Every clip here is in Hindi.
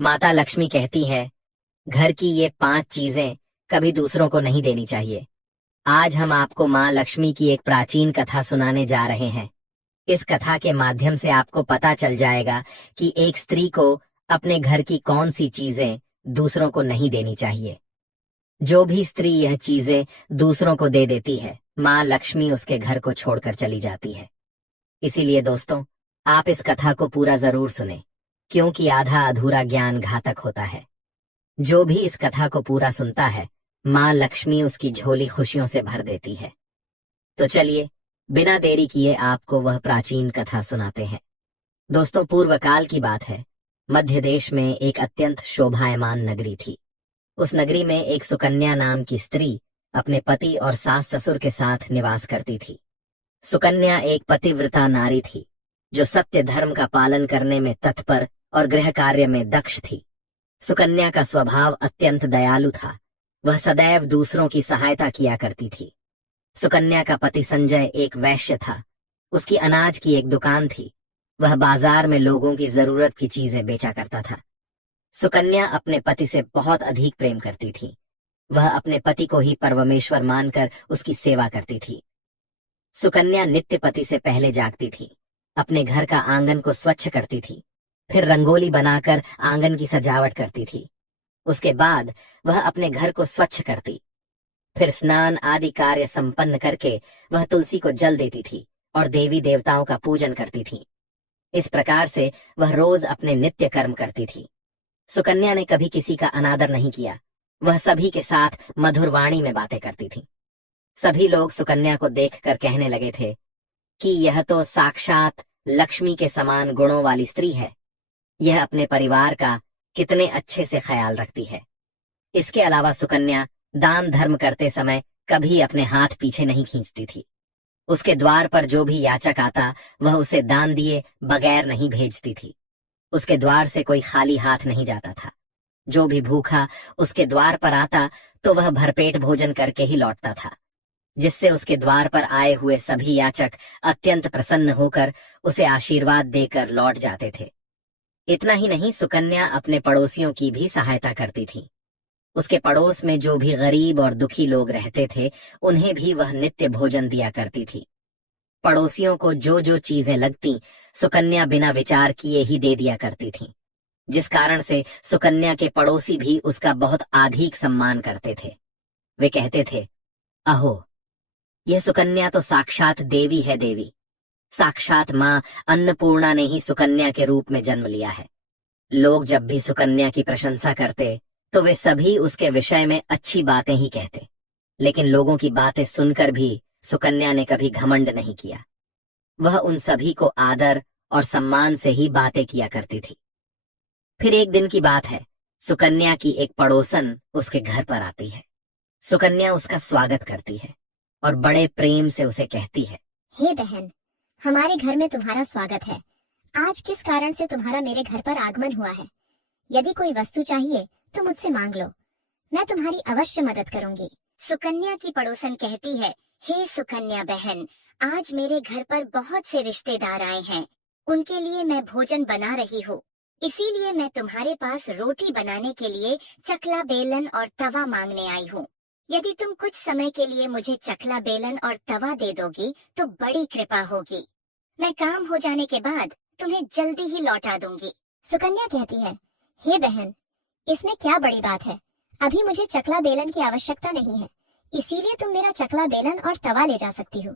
माता लक्ष्मी कहती है, घर की ये 5 चीजें कभी दूसरों को नहीं देनी चाहिए। आज हम आपको माँ लक्ष्मी की एक प्राचीन कथा सुनाने जा रहे हैं। इस कथा के माध्यम से आपको पता चल जाएगा कि एक स्त्री को अपने घर की कौन सी चीजें दूसरों को नहीं देनी चाहिए। जो भी स्त्री यह चीजें दूसरों को दे देती है, माँ लक्ष्मी उसके घर को छोड़कर चली जाती है। इसीलिए दोस्तों, आप इस कथा को पूरा जरूर सुने, क्योंकि आधा अधूरा ज्ञान घातक होता है। जो भी इस कथा को पूरा सुनता है, माँ लक्ष्मी उसकी झोली खुशियों से भर देती है। तो चलिए, बिना देरी किए आपको वह प्राचीन कथा सुनाते हैं। दोस्तों, पूर्व काल की बात है। मध्य देश में एक अत्यंत शोभायमान नगरी थी। उस नगरी में एक सुकन्या नाम की स्त्री अपने पति और सास ससुर के साथ निवास करती थी। सुकन्या एक पतिव्रता नारी थी, जो सत्य धर्म का पालन करने में तत्पर और गृह कार्य में दक्ष थी। सुकन्या का स्वभाव अत्यंत दयालु था। वह सदैव दूसरों की सहायता किया करती थी। सुकन्या का पति संजय एक वैश्य था। उसकी अनाज की एक दुकान थी। वह बाजार में लोगों की जरूरत की चीजें बेचा करता था। सुकन्या अपने पति से बहुत अधिक प्रेम करती थी। वह अपने पति को ही परमेश्वर मानकर उसकी सेवा करती थी। सुकन्या नित्य पति से पहले जागती थी, अपने घर का आंगन को स्वच्छ करती थी, फिर रंगोली बनाकर आंगन की सजावट करती थी। उसके बाद वह अपने घर को स्वच्छ करती, फिर स्नान आदि कार्य संपन्न करके वह तुलसी को जल देती थी और देवी देवताओं का पूजन करती थी। इस प्रकार से वह रोज अपने नित्य कर्म करती थी। सुकन्या ने कभी किसी का अनादर नहीं किया। वह सभी के साथ मधुर वाणी में बातें करती थी। सभी लोग सुकन्या को देखकर कहने लगे थे कि यह तो साक्षात लक्ष्मी के समान गुणों वाली स्त्री है। यह अपने परिवार का कितने अच्छे से ख्याल रखती है। इसके अलावा सुकन्या दान धर्म करते समय कभी अपने हाथ पीछे नहीं खींचती थी। उसके द्वार पर जो भी याचक आता, वह उसे दान दिए बगैर नहीं भेजती थी। उसके द्वार से कोई खाली हाथ नहीं जाता था। जो भी भूखा उसके द्वार पर आता, तो वह भरपेट भोजन करके ही लौटता था, जिससे उसके द्वार पर आए हुए सभी याचक अत्यंत प्रसन्न होकर उसे आशीर्वाद देकर लौट जाते थे। इतना ही नहीं, सुकन्या अपने पड़ोसियों की भी सहायता करती थी। उसके पड़ोस में जो भी गरीब और दुखी लोग रहते थे, उन्हें भी वह नित्य भोजन दिया करती थी। पड़ोसियों को जो जो चीजें लगती, सुकन्या बिना विचार किए ही दे दिया करती थी, जिस कारण से सुकन्या के पड़ोसी भी उसका बहुत अधिक सम्मान करते थे। वे कहते थे, अहो, यह सुकन्या तो साक्षात देवी है। देवी साक्षात माँ अन्नपूर्णा ने ही सुकन्या के रूप में जन्म लिया है। लोग जब भी सुकन्या की प्रशंसा करते, तो वे सभी उसके विषय में अच्छी बातें ही कहते। लेकिन लोगों की बातें सुनकर भी सुकन्या ने कभी घमंड नहीं किया। वह उन सभी को आदर और सम्मान से ही बातें किया करती थी। फिर एक दिन की बात है, सुकन्या की एक पड़ोसन उसके घर पर आती है। सुकन्या उसका स्वागत करती है और बड़े प्रेम से उसे कहती है, हे बहन, हमारे घर में तुम्हारा स्वागत है। आज किस कारण से तुम्हारा मेरे घर पर आगमन हुआ है? यदि कोई वस्तु चाहिए तो मुझसे मांग लो, मैं तुम्हारी अवश्य मदद करूंगी। सुकन्या की पड़ोसन कहती है, हे सुकन्या बहन, आज मेरे घर पर बहुत से रिश्तेदार आए हैं। उनके लिए मैं भोजन बना रही हूँ। इसीलिए मैं तुम्हारे पास रोटी बनाने के लिए चकला बेलन और तवा मांगने आई हूँ। यदि तुम कुछ समय के लिए मुझे चकला बेलन और तवा दे दोगी तो बड़ी कृपा होगी। मैं काम हो जाने के बाद तुम्हें जल्दी ही लौटा दूंगी। सुकन्या कहती है, हे बहन, इसमें क्या बड़ी बात है? अभी मुझे चकला बेलन की आवश्यकता नहीं है, इसीलिए तुम मेरा चकला बेलन और तवा ले जा सकती हो।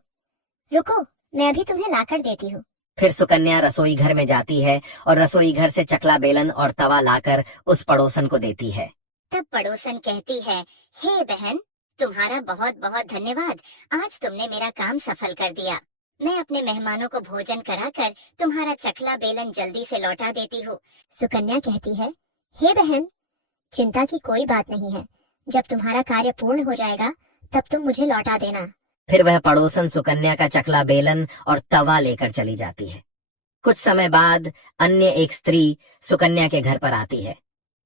रुको, मैं अभी तुम्हें लाकर देती हूँ। फिर सुकन्या रसोई घर में जाती है और रसोई घर से चकला बेलन और तवा लाकर उस पड़ोसन को देती है। तब पड़ोसन कहती है, हे बहन, तुम्हारा बहुत बहुत धन्यवाद। आज तुमने मेरा काम सफल कर दिया। मैं अपने मेहमानों को भोजन कराकर तुम्हारा चकला बेलन जल्दी से लौटा देती हूँ। सुकन्या कहती है, हे बहन, चिंता की कोई बात नहीं है। जब तुम्हारा कार्य पूर्ण हो जाएगा तब तुम मुझे लौटा देना। फिर वह पड़ोसन सुकन्या का चकला बेलन और तवा लेकर चली जाती है। कुछ समय बाद अन्य एक स्त्री सुकन्या के घर पर आती है।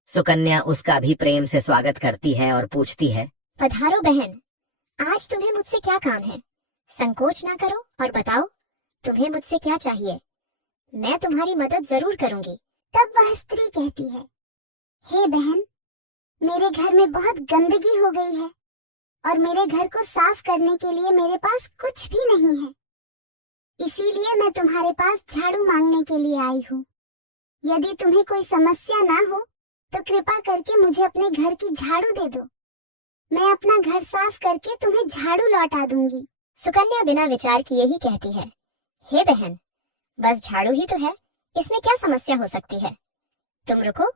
सुकन्या उसका भी प्रेम से स्वागत करती है और पूछती है, पधारो बहन, आज तुम्हें मुझसे क्या काम है? संकोच ना करो और बताओ, तुम्हें मुझसे क्या चाहिए? मैं तुम्हारी मदद जरूर करूंगी। तब वह स्त्री कहती है, हे बहन, मेरे घर में बहुत गंदगी हो गई है और मेरे घर को साफ करने के लिए मेरे पास कुछ भी नहीं है। इसीलिए मैं तुम्हारे पास झाड़ू मांगने के लिए आई हूँ। यदि तुम्हें कोई समस्या ना हो तो कृपा करके मुझे अपने घर की झाड़ू दे दो। मैं अपना घर साफ करके तुम्हें झाड़ू लौटा दूंगी। सुकन्या बिना विचार किए ही कहती है, हे बहन, बस झाड़ू ही तो है, इसमें क्या समस्या हो सकती है? तुम रुको,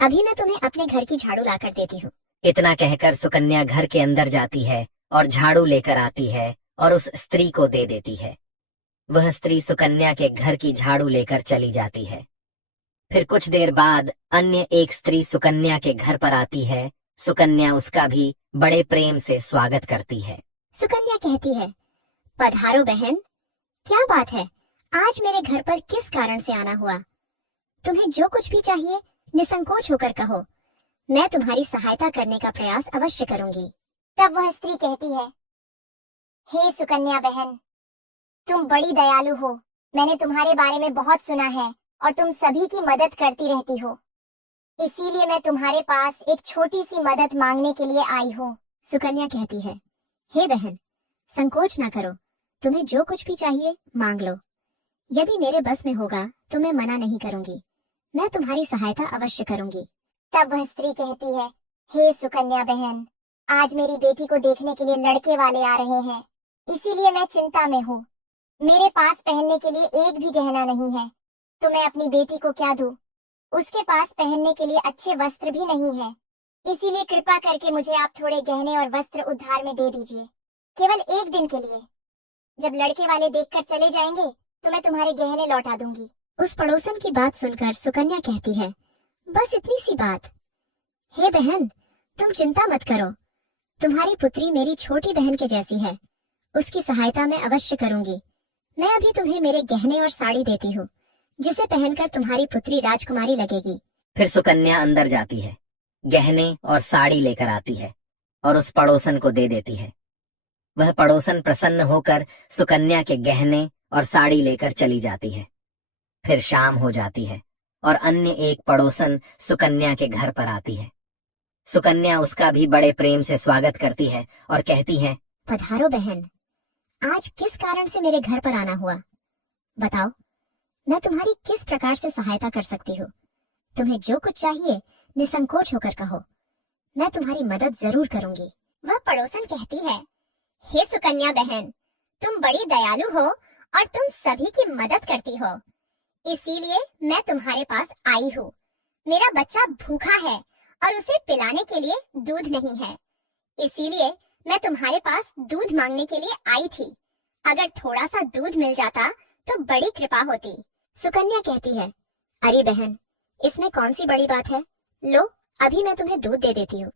अभी मैं तुम्हें अपने घर की झाड़ू लाकर देती हूँ। इतना कहकर सुकन्या घर के अंदर जाती है और झाड़ू लेकर आती है और उस स्त्री को दे देती है। वह स्त्री सुकन्या के घर की झाड़ू लेकर चली जाती है। फिर कुछ देर बाद अन्य एक स्त्री सुकन्या के घर पर आती है। सुकन्या उसका भी बड़े प्रेम से स्वागत करती है। सुकन्या कहती है, पधारो बहन, क्या बात है, आज मेरे घर पर किस कारण से आना हुआ? तुम्हें जो कुछ भी चाहिए निसंकोच होकर कहो, मैं तुम्हारी सहायता करने का प्रयास अवश्य करूंगी। तब वह स्त्री कहती है, हे सुकन्या बहन, तुम बड़ी दयालु हो। मैंने तुम्हारे बारे में बहुत सुना है और तुम सभी की मदद करती रहती हो। इसीलिए मैं तुम्हारे पास एक छोटी सी मदद मांगने के लिए आई हूँ। सुकन्या कहती है, हे बहन, संकोच ना करो, तुम्हें जो कुछ भी चाहिए मांग लो। यदि मेरे बस में होगा तो मैं मना नहीं करूंगी, मैं तुम्हारी सहायता अवश्य करूंगी। तब वह स्त्री कहती है, हे सुकन्या बहन, आज मेरी बेटी को देखने के लिए लड़के वाले आ रहे हैं, इसीलिए मैं चिंता में हूँ। मेरे पास पहनने के लिए एक भी गहना नहीं है, तो मैं अपनी बेटी को क्या दूँ? उसके पास पहनने के लिए अच्छे वस्त्र भी नहीं है, इसीलिए कृपा करके मुझे आप थोड़े गहने और वस्त्र उधार में दे दीजिए, केवल एक दिन के लिए। जब लड़के वाले देखकर चले जाएंगे तो मैं तुम्हारे गहने लौटा दूंगी। उस पड़ोसन की बात सुनकर सुकन्या कहती है, बस इतनी सी बात? हे बहन, तुम चिंता मत करो, तुम्हारी पुत्री मेरी छोटी बहन के जैसी है, उसकी सहायता मैं अवश्य करूंगी। मैं अभी तुम्हें मेरे गहने और साड़ी देती हूँ, जिसे पहनकर तुम्हारी पुत्री राजकुमारी लगेगी। फिर सुकन्या अंदर जाती है, गहने और साड़ी लेकर आती है और उस पड़ोसन को दे देती है। वह पड़ोसन प्रसन्न होकर सुकन्या के गहने और साड़ी लेकर चली जाती है। फिर शाम हो जाती है और अन्य एक पड़ोसन सुकन्या के घर पर आती है। सुकन्या उसका भी बड़े प्रेम से स्वागत करती है और कहती है, पधारो बहन, आज किस कारण से मेरे घर पर आना हुआ? बताओ, मैं तुम्हारी किस प्रकार से सहायता कर सकती हूँ? तुम्हें जो कुछ चाहिए निसंकोच होकर कहो, मैं तुम्हारी मदद जरूर करूंगी। वह पड़ोसन कहती है, हे सुकन्या बहन, तुम बड़ी दयालु हो और तुम सभी की मदद करती हो, इसीलिए मैं तुम्हारे पास आई हूँ। मेरा बच्चा भूखा है और उसे पिलाने के लिए दूध नहीं है, इसीलिए मैं तुम्हारे पास दूध मांगने के लिए आई थी। अगर थोड़ा सा दूध मिल जाता तो बड़ी कृपा होती। सुकन्या कहती है, अरे बहन, इसमें कौन सी बड़ी बात है, लो अभी मैं तुम्हें दूध दे देती हूँ।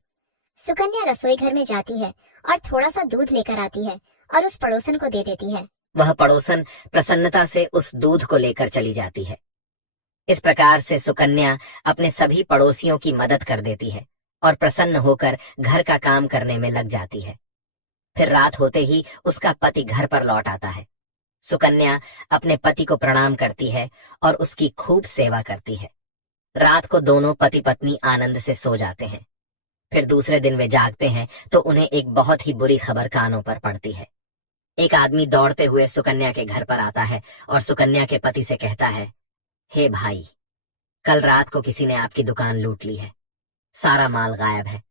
सुकन्या रसोई घर में जाती है और थोड़ा सा दूध लेकर आती है और उस पड़ोसन को दे देती है। वह पड़ोसन प्रसन्नता से उस दूध को लेकर चली जाती है। इस प्रकार से सुकन्या अपने सभी पड़ोसियों की मदद कर देती है और प्रसन्न होकर घर का काम करने में लग जाती है। फिर रात होते ही उसका पति घर पर लौट आता है। सुकन्या अपने पति को प्रणाम करती है और उसकी खूब सेवा करती है। रात को दोनों पति पत्नी आनंद से सो जाते हैं। फिर दूसरे दिन वे जागते हैं तो उन्हें एक बहुत ही बुरी खबर कानों पर पड़ती है। एक आदमी दौड़ते हुए सुकन्या के घर पर आता है और सुकन्या के पति से कहता है, हे भाई, कल रात को किसी ने आपकी दुकान लूट ली है, सारा माल गायब है।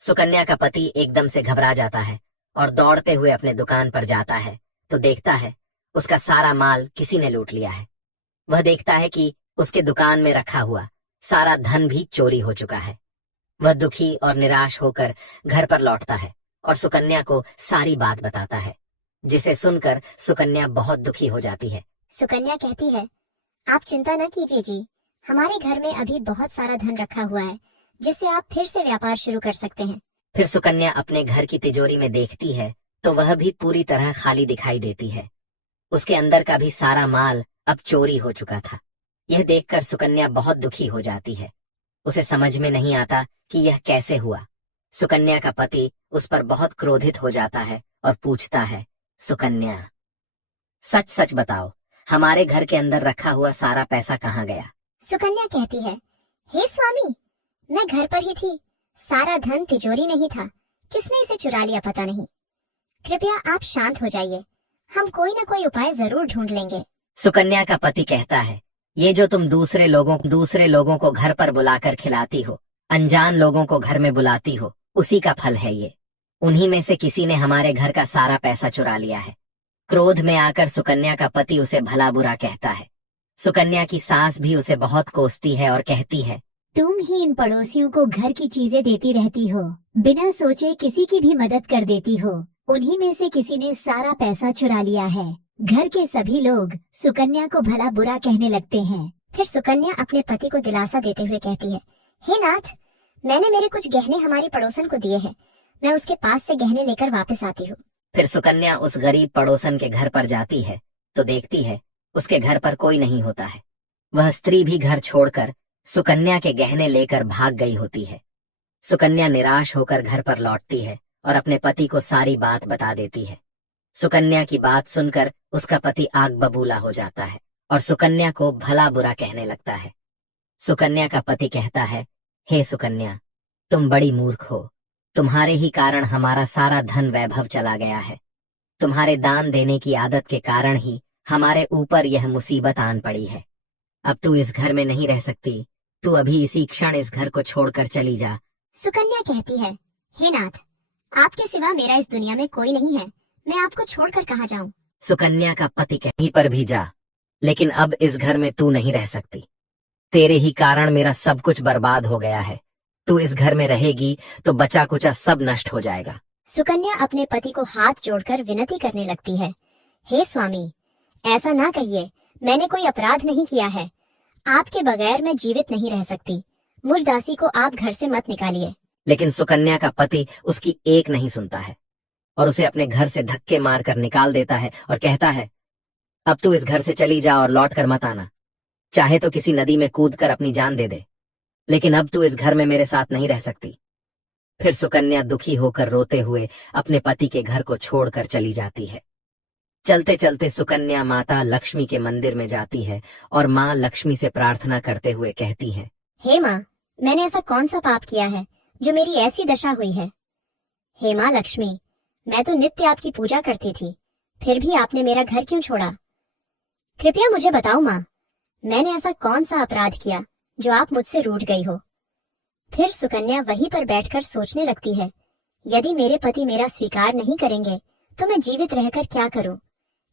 सुकन्या का पति एकदम से घबरा जाता है और दौड़ते हुए अपने दुकान पर जाता है तो देखता है उसका सारा माल किसी ने लूट लिया है। वह देखता है कि उसके दुकान में रखा हुआ सारा धन भी चोरी हो चुका है। वह दुखी और निराश होकर घर पर लौटता है और सुकन्या को सारी बात बताता है, जिसे सुनकर सुकन्या बहुत दुखी हो जाती है। सुकन्या कहती है, आप चिंता न कीजिए जी, हमारे घर में अभी बहुत सारा धन रखा हुआ है, जिससे आप फिर से व्यापार शुरू कर सकते हैं। फिर सुकन्या अपने घर की तिजोरी में देखती है तो वह भी पूरी तरह खाली दिखाई देती है। उसके अंदर का भी सारा माल अब चोरी हो चुका था। यह देखकर सुकन्या बहुत दुखी हो जाती है। उसे समझ में नहीं आता कि यह कैसे हुआ। सुकन्या का पति उस पर बहुत क्रोधित हो जाता है और पूछता है, सुकन्या, सच सच बताओ, हमारे घर के अंदर रखा हुआ सारा पैसा कहाँ गया? सुकन्या कहती है, हे स्वामी, मैं घर पर ही थी, सारा धन तिजोरी में ही था, किसने इसे चुरा लिया पता नहीं। कृपया आप शांत हो जाइए, हम कोई न कोई उपाय जरूर ढूंढ लेंगे। सुकन्या का पति कहता है, ये जो तुम दूसरे लोगों को घर पर बुलाकर खिलाती हो, अनजान लोगों को घर में बुलाती हो, उसी का फल है ये। उन्हीं में से किसी ने हमारे घर का सारा पैसा चुरा लिया है। क्रोध में आकर सुकन्या का पति उसे भला बुरा कहता है। सुकन्या की सास भी उसे बहुत कोसती है और कहती है, तुम ही इन पड़ोसियों को घर की चीजें देती रहती हो, बिना सोचे किसी की भी मदद कर देती हो। उन्हीं में से किसी ने सारा पैसा चुरा लिया है। घर के सभी लोग सुकन्या को भला बुरा कहने लगते हैं। फिर सुकन्या अपने पति को दिलासा देते हुए कहती है, हे नाथ, मैंने मेरे कुछ गहने हमारी पड़ोसन को दिए हैं, मैं उसके पास से गहने लेकर वापस आती हूँ। फिर सुकन्या उस गरीब पड़ोसन के घर पर जाती है तो देखती है उसके घर पर कोई नहीं होता है। वह स्त्री भी घर छोड़कर सुकन्या के गहने लेकर भाग गई होती है। सुकन्या निराश होकर घर पर लौटती है और अपने पति को सारी बात बता देती है। सुकन्या की बात सुनकर उसका पति आग बबूला हो जाता है और सुकन्या को भला बुरा कहने लगता है। सुकन्या का पति कहता है, हे सुकन्या, तुम बड़ी मूर्ख हो, तुम्हारे ही कारण हमारा सारा धन वैभव चला गया है। तुम्हारे दान देने की आदत के कारण ही हमारे ऊपर यह मुसीबत आन पड़ी है। अब तू इस घर में नहीं रह सकती, तू अभी इसी क्षण इस घर को छोड़कर चली जा। सुकन्या कहती है, हे नाथ, आपके सिवा मेरा इस दुनिया में कोई नहीं है, मैं आपको छोड़कर कहाँ जाऊँ। सुकन्या का पति कहीं पर भी जा, लेकिन अब इस घर में तू नहीं रह सकती। तेरे ही कारण मेरा सब कुछ बर्बाद हो गया है। तू इस घर में रहेगी तो बचा कुचा सब नष्ट हो जाएगा। सुकन्या अपने पति को हाथ जोड़कर विनती करने लगती है, हे स्वामी, ऐसा ना कहिए, मैंने कोई अपराध नहीं किया है। आपके बगैर मैं जीवित नहीं रह सकती, मुझ दासी को आप घर से मत निकालिए। लेकिन सुकन्या का पति उसकी एक नहीं सुनता है और उसे अपने घर से धक्के मारकर निकाल देता है और कहता है, अब तू इस घर से चली जा और लौट कर मत आना। चाहे तो किसी नदी में कूदकर अपनी जान दे दे, लेकिन अब तू इस घर में मेरे साथ नहीं रह सकती। फिर सुकन्या दुखी होकर रोते हुए अपने पति के घर को छोड़कर चली जाती है। चलते चलते सुकन्या माता लक्ष्मी के मंदिर में जाती है और माँ लक्ष्मी से प्रार्थना करते हुए कहती है, हे माँ, मैंने ऐसा कौन सा पाप किया है जो मेरी ऐसी दशा हुई है। हे माँ लक्ष्मी, मैं तो नित्य आपकी पूजा करती थी, फिर भी आपने मेरा घर क्यों छोड़ा। कृपया मुझे बताओ माँ, मैंने ऐसा कौन सा अपराध किया जो आप मुझसे रूठ गई हो। फिर सुकन्या वहीं पर बैठकर सोचने लगती है, यदि मेरे पति मेरा स्वीकार नहीं करेंगे तो मैं जीवित रहकर क्या करूं।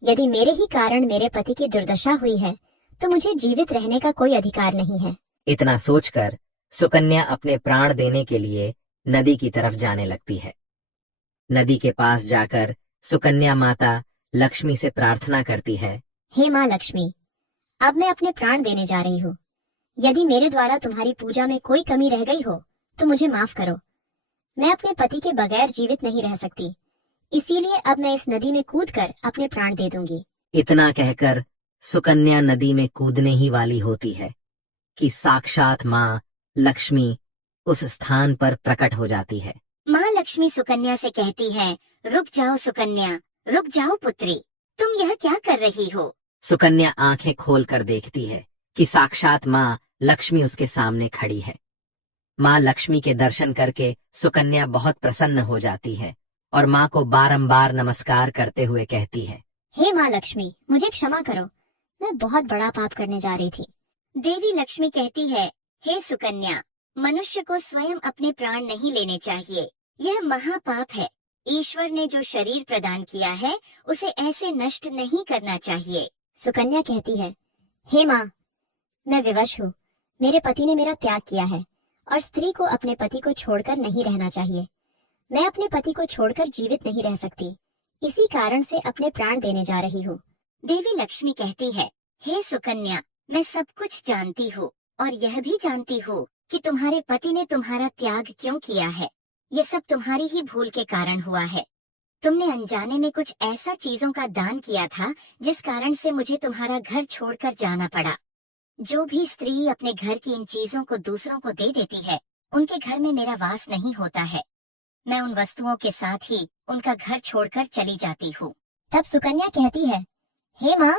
यदि मेरे ही कारण मेरे पति की दुर्दशा हुई है तो मुझे जीवित रहने का कोई अधिकार नहीं है। इतना सोचकर सुकन्या अपने प्राण देने के लिए नदी की तरफ जाने लगती है। नदी के पास जाकर सुकन्या माता लक्ष्मी से प्रार्थना करती है, हे माँ लक्ष्मी, अब मैं अपने प्राण देने जा रही हूँ। यदि मेरे द्वारा तुम्हारी पूजा में कोई कमी रह गई हो तो मुझे माफ करो। मैं अपने पति के बगैर जीवित नहीं रह सकती, इसीलिए अब मैं इस नदी में कूदकर अपने प्राण दे दूंगी। इतना कहकर सुकन्या नदी में कूदने ही वाली होती है कि साक्षात माँ लक्ष्मी उस स्थान पर प्रकट हो जाती है। माँ लक्ष्मी सुकन्या से कहती है, रुक जाओ सुकन्या, रुक जाओ पुत्री, तुम यह क्या कर रही हो। सुकन्या आंखें खोलकर देखती है कि साक्षात माँ लक्ष्मी उसके सामने खड़ी है। माँ लक्ष्मी के दर्शन करके सुकन्या बहुत प्रसन्न हो जाती है और माँ को बारंबार नमस्कार करते हुए कहती है, हे माँ लक्ष्मी, मुझे क्षमा करो, मैं बहुत बड़ा पाप करने जा रही थी। देवी लक्ष्मी कहती है, हे सुकन्या, मनुष्य को स्वयं अपने प्राण नहीं लेने चाहिए, यह महापाप है। ईश्वर ने जो शरीर प्रदान किया है उसे ऐसे नष्ट नहीं करना चाहिए। सुकन्या कहती है, हे माँ, मैं विवश हूँ, मेरे पति ने मेरा त्याग किया है और स्त्री को अपने पति को छोड़कर नहीं रहना चाहिए। मैं अपने पति को छोड़कर जीवित नहीं रह सकती, इसी कारण से अपने प्राण देने जा रही हूँ। देवी लक्ष्मी कहती है, हे सुकन्या, मैं सब कुछ जानती हूँ और यह भी जानती हूँ कि तुम्हारे पति ने तुम्हारा त्याग क्यों किया है। ये सब तुम्हारी ही भूल के कारण हुआ है। तुमने अनजाने में कुछ ऐसा चीजों का दान किया था जिस कारण से मुझे तुम्हारा घर छोड़कर जाना पड़ा। जो भी स्त्री अपने घर की इन चीजों को दूसरों को दे देती है, उनके घर में मेरा वास नहीं होता है। मैं उन वस्तुओं के साथ ही उनका घर छोड़कर चली जाती हूँ। तब सुकन्या कहती है, हे माँ,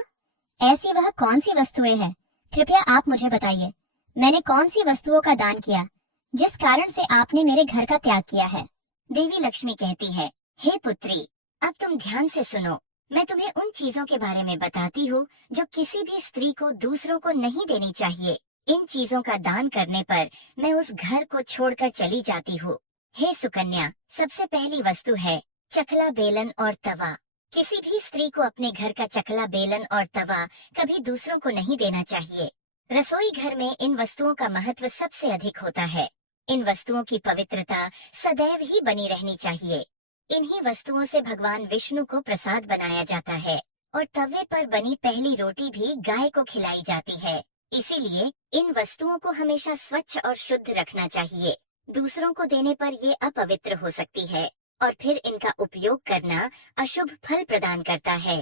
ऐसी वह कौन सी वस्तुएं हैं, कृपया आप मुझे बताइए। मैंने कौन सी वस्तुओं का दान किया जिस कारण से आपने मेरे घर का त्याग किया है। देवी लक्ष्मी कहती है, हे पुत्री, अब तुम ध्यान से सुनो। मैं तुम्हें उन चीजों के बारे में बताती हूँ जो किसी भी स्त्री को दूसरों को नहीं देनी चाहिए। इन चीजों का दान करने पर मैं उस घर को छोड़कर चली जाती हूँ। हे सुकन्या, सबसे पहली वस्तु है चकला बेलन और तवा। किसी भी स्त्री को अपने घर का चकला बेलन और तवा कभी दूसरों को नहीं देना चाहिए। रसोई घर में इन वस्तुओं का महत्व सबसे अधिक होता है। इन वस्तुओं की पवित्रता सदैव ही बनी रहनी चाहिए। इन्हीं वस्तुओं से भगवान विष्णु को प्रसाद बनाया जाता है और तवे पर बनी पहली रोटी भी गाय को खिलाई जाती है। इसीलिए इन वस्तुओं को हमेशा स्वच्छ और शुद्ध रखना चाहिए। दूसरों को देने पर ये अपवित्र हो सकती है और फिर इनका उपयोग करना अशुभ फल प्रदान करता है।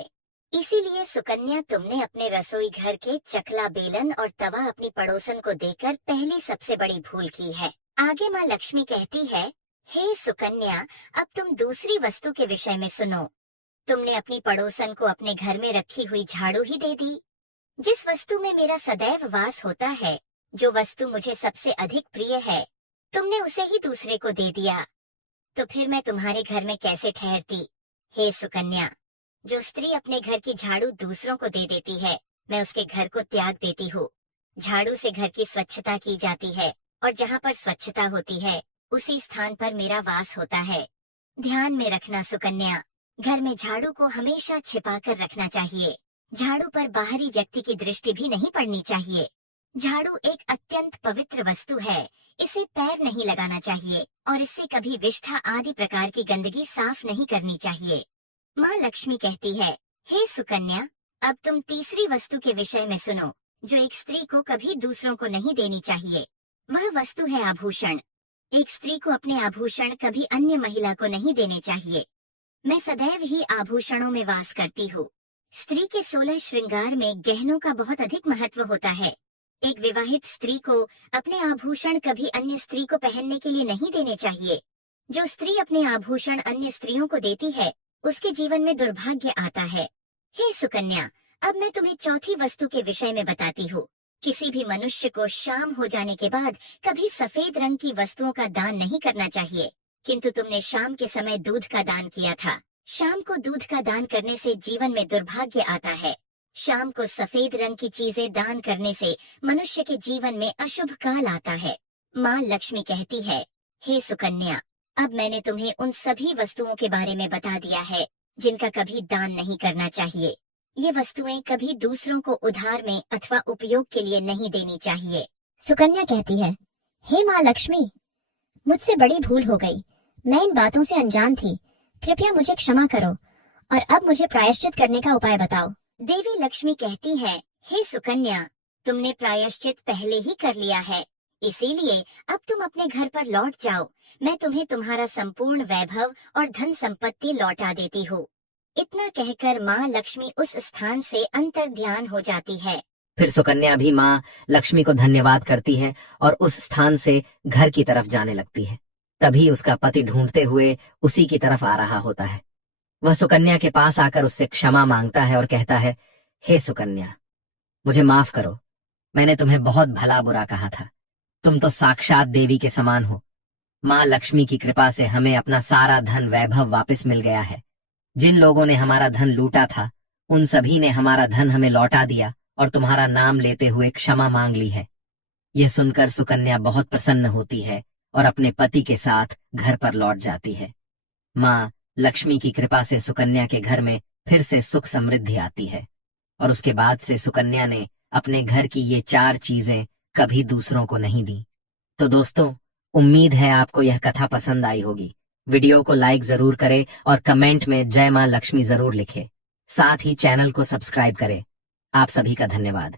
इसीलिए सुकन्या, तुमने अपने रसोई घर के चकला बेलन और तवा अपनी पड़ोसन को देकर पहली सबसे बड़ी भूल की है। आगे माँ लक्ष्मी कहती है, हे सुकन्या, अब तुम दूसरी वस्तु के विषय में सुनो। तुमने अपनी पड़ोसन को अपने घर में रखी हुई झाड़ू ही दे दी। जिस वस्तु में मेरा सदैव वास होता है, जो वस्तु मुझे सबसे अधिक प्रिय है, तुमने उसे ही दूसरे को दे दिया, तो फिर मैं तुम्हारे घर में कैसे ठहरती। हे सुकन्या, जो स्त्री अपने घर की झाड़ू दूसरों को दे देती है, मैं उसके घर को त्याग देती हूँ। झाड़ू से घर की स्वच्छता की जाती है और जहाँ पर स्वच्छता होती है उसी स्थान पर मेरा वास होता है। ध्यान में रखना सुकन्या, घर में झाड़ू को हमेशा छिपा कर रखना चाहिए। झाड़ू पर बाहरी व्यक्ति की दृष्टि भी नहीं पड़नी चाहिए। झाड़ू एक अत्यंत पवित्र वस्तु है। इसे पैर नहीं लगाना चाहिए और इससे कभी विष्ठा आदि प्रकार की गंदगी साफ नहीं करनी चाहिए। माँ लक्ष्मी कहती है, हे सुकन्या, अब तुम तीसरी वस्तु के विषय में सुनो, जो एक स्त्री को कभी दूसरों को नहीं देनी चाहिए। वह वस्तु है आभूषण। एक स्त्री को अपने आभूषण कभी अन्य महिला को नहीं देने चाहिए। मैं सदैव ही आभूषणों में वास करती हूँ। स्त्री के 16 श्रृंगार में गहनों का बहुत अधिक महत्व होता है। एक विवाहित स्त्री को अपने आभूषण कभी अन्य स्त्री को पहनने के लिए नहीं देने चाहिए। जो स्त्री अपने आभूषण अन्य स्त्रियों को देती है, उसके जीवन में दुर्भाग्य आता है। हे सुकन्या, अब मैं तुम्हें चौथी वस्तु के विषय में बताती हूँ। किसी भी मनुष्य को शाम हो जाने के बाद कभी सफेद रंग की वस्तुओं का दान नहीं करना चाहिए, किंतु तुमने शाम के समय दूध का दान किया था। शाम को दूध का दान करने से जीवन में दुर्भाग्य आता है। शाम को सफेद रंग की चीजें दान करने से मनुष्य के जीवन में अशुभ काल आता है। माँ लक्ष्मी कहती है, हे सुकन्या, अब मैंने तुम्हें उन सभी वस्तुओं के बारे में बता दिया है जिनका कभी दान नहीं करना चाहिए। ये वस्तुएं कभी दूसरों को उधार में अथवा उपयोग के लिए नहीं देनी चाहिए। सुकन्या कहती है, हे माँ लक्ष्मी, मुझसे बड़ी भूल हो गई। मैं इन बातों से अनजान थी। कृपया मुझे क्षमा करो और अब मुझे प्रायश्चित करने का उपाय बताओ। देवी लक्ष्मी कहती है, हे सुकन्या, तुमने प्रायश्चित पहले ही कर लिया है, इसीलिए अब तुम अपने घर पर लौट जाओ। मैं तुम्हें तुम्हारा संपूर्ण वैभव और धन संपत्ति लौटा देती हूँ। इतना कहकर माँ लक्ष्मी उस स्थान से अंतर्ध्यान हो जाती है। फिर सुकन्या भी माँ लक्ष्मी को धन्यवाद करती है और उस स्थान से घर की तरफ जाने लगती है। तभी उसका पति ढूंढते हुए उसी की तरफ आ रहा होता है। वह सुकन्या के पास आकर उससे क्षमा मांगता है और कहता है, हे सुकन्या, मुझे माफ करो। मैंने तुम्हें बहुत भला बुरा कहा था। तुम तो साक्षात देवी के समान हो। माँ लक्ष्मी की कृपा से हमें अपना सारा धन वैभव वापस मिल गया है। जिन लोगों ने हमारा धन लूटा था, उन सभी ने हमारा धन हमें लौटा दिया और तुम्हारा नाम लेते हुए क्षमा मांग ली है। यह सुनकर सुकन्या बहुत प्रसन्न होती है और अपने पति के साथ घर पर लौट जाती है। माँ लक्ष्मी की कृपा से सुकन्या के घर में फिर से सुख समृद्धि आती है और उसके बाद से सुकन्या ने अपने घर की ये 4 चीजें कभी दूसरों को नहीं दी। तो दोस्तों, उम्मीद है आपको यह कथा पसंद आई होगी। वीडियो को लाइक जरूर करें और कमेंट में जय मां लक्ष्मी जरूर लिखें। साथ ही चैनल को सब्सक्राइब करें। आप सभी का धन्यवाद।